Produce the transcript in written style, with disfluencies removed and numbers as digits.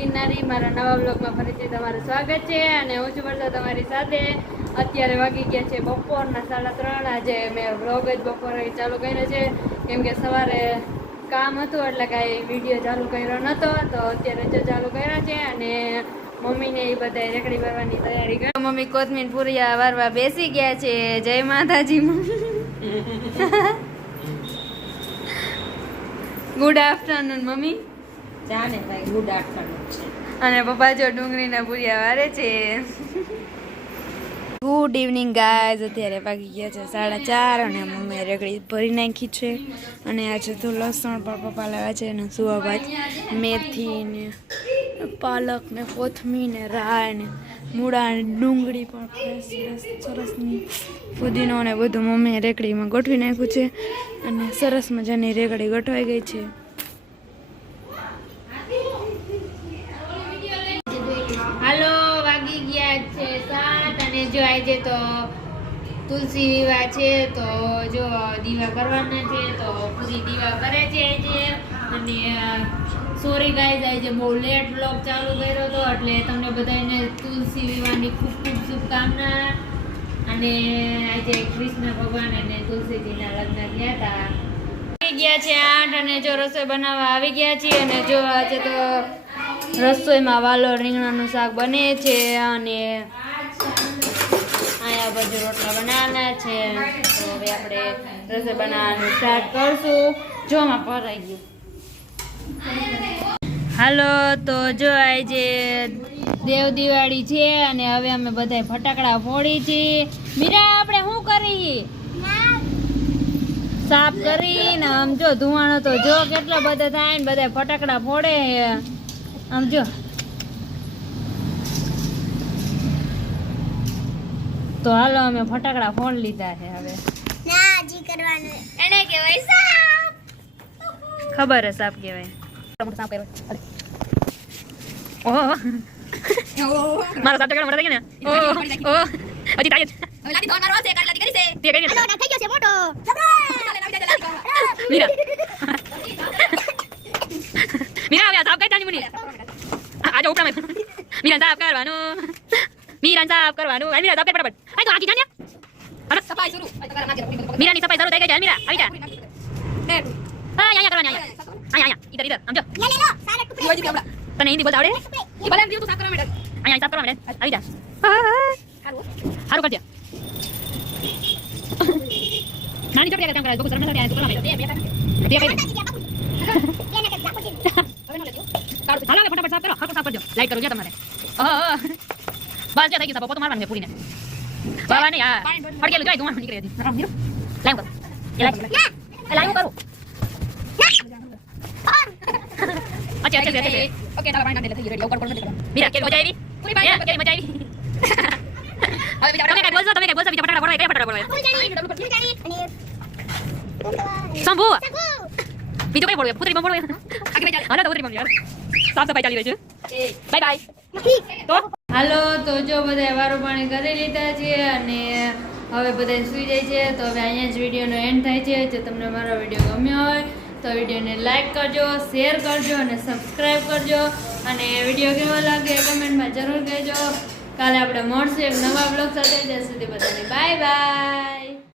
કિન્નારી મારા નવા બ્લોગમાં ફરીથી તમારું સ્વાગત છે અને હું છું વર્ષા તમારી સાથે. અત્યારે વાગી ગયા છે બપોરના 3:30. આજે મેં બ્લોગ જ બપોરે ચાલુ કર્યો છે કેમ કે સવારે કામ હતું એટલે કાંઈ વિડીયો ચાલુ કર્યો નહોતો, તો અત્યારે જો ચાલુ કર્યા છે. અને મમ્મીને એ બધા રેકડી ભરવાની તૈયારી કરી. મમ્મી કોથમીર પૂરિયા વારવા બેસી ગયા છે. જય માતાજી. Good afternoon mummy. જાને ભાઈ ગુડ આફ્ટરનૂન છે. અને પપ્પા જો ડુંગળીના પૂરિયા વારે છે. Good evening guys. અત્યારે વાગી ગયા છે 4:30 અને મમ્મીએ રેકડી ભરી નાખી છે. અને આજે તો લસણ પણ પપ્પા લાવ્યા છે અને સુવાભાત, મેથી ને પાલક ને કોથમીર ને રાય ને મૂળા ને ડુંગળી પણ સરસ ફુદીનો ને બધું મમ્મીએ રેકડીમાં ગોઠવી નાખ્યું છે. અને સરસ મજાની રેકડી ગોઠવાઈ ગઈ છે. હાલો, વાગી ગયા છે 7 અને જો આજે તો તુલસી વિવાહ છે, તો જો દીવા કરવાના છે, તો પૂરી દીવા કરે છે આજે. અને સોરી ગાઈઝ, આજે બહુ લેટ બ્લોગ ચાલુ કર્યો હતો એટલે તમને બધાને તુલસી વિવાહની ખૂબ ખૂબ શુભકામના. અને આજે કૃષ્ણ ભગવાન અને તુલસીજીના લગ્ન થયા હતા. આવી ગયા છે 8 અને જો રસોઈ બનાવવા આવી ગયા છીએ. અને જો આજે તો રસોઈમાં વાલો રીંગણાનું શાક બને છે અને અહીંયા બધું રોટલા બનાવવાના છે. તો હવે આપણે રસોઈ બનાવવાનું સ્ટાર્ટ કરશું. જોમાં ભરાઈ ગયું. હાલો, તો જો આજે દેવ દિવાળી છે અને હવે અમે બધા ફટાકડા ફોડી છીએ. મીરા, આપણે શું કરી? સાફ કરીને આમ જો ધુવાણો તો જો કેટલા બધા થાય ને બધા ફટાકડા ફોડે. આમ જો તો હાલો અમે ફટાકડા ફોડ લીધા છે. હવે એને કહેવાય સાપ. ખબર હે સાપ કહેવાય. ઓહો મારો સાપ ટકડા મોટા થઈ ગયા ને. ઓહો હજી થાય જ. હવે લાડી ધોન મારવા છે કાલ લાડી કરી છે. તે કરી હાલો ના થઈ ગયો છે મોટો. મીરા મીરા હવે સાપ કઈ તાની મુની આજો ઉપરા મે મીરા સાફ કરવાનું. મીરા સાફ કરવાનું. આ મીરા સાફ કર ફટાફટ. આ તો આકી જાને અરે સફાઈ શરૂ. મીરાની સફાઈ શરૂ થઈ ગઈ છે. મીરા આવી જા. હા અહીંયા કરવાની. અહીંયા ઇધર ઇધર સમજો. લે લે લો સારા ટુકડી હોય દીકરા. તને હિન્દી બોલતા આવડે? ઈ ભલે દીધું તું સાફ કરવા માંડે. અહીંયા સાફ કરવા માંડે. આવી જા. હારું કરજે. નાની ચોટી કામ કરાય તો શરમ નથી આવે તો કરવા માંડે. બે કઈ હાલો ફટાફટ સાફ કરો. હાથ સાફ કરજો. લાઈટ કરો તમારે. બસ જે થઈ ગયું સાફ પોતો મારવાનું છે પૂરીને. બાવા ને આ ફડકેલું જાય ધુમાડો નીકળે છે. લાઈવ કરો. એ લાઈવ કરું. अच्छा अच्छा अच्छा ओके चलो पानी डाल दे रेडी ऊपर ऊपर मीरा केली मजा आई पूरी पानी केली मजा आई હવે બીજા તમે કઈ બોલશો બીજા ફટાફટ બોલવા કઈ ફટાફટ બોલવા શંભુ બીજો કઈ બોલવા પુત્રી બોલવા આગળ ચાલ હાલો તો પુત્રી બોલ યાર સાફ સફાઈ ચાલી રહી છે. Bye bye. તો હાલો, તો જો બધા વારો પાણી કરી લીધા છે અને હવે બધા સૂઈ જાય છે. તો હવે અહીંયા જ વિડીયોનો એન્ડ થાય છે. જો તમને મારો વિડીયો ગમ્યો હોય તો વિડીયોને લાઈક કરજો, શેર કરજો અને સબસ્ક્રાઈબ કરજો. અને વિડીયો કેવો લાગે કમેન્ટમાં જરૂર કહેજો. કાલે આપણે મળશું એક નવા બ્લોગ સાથે. ત્યાં સુધી બધાને બાય બાય.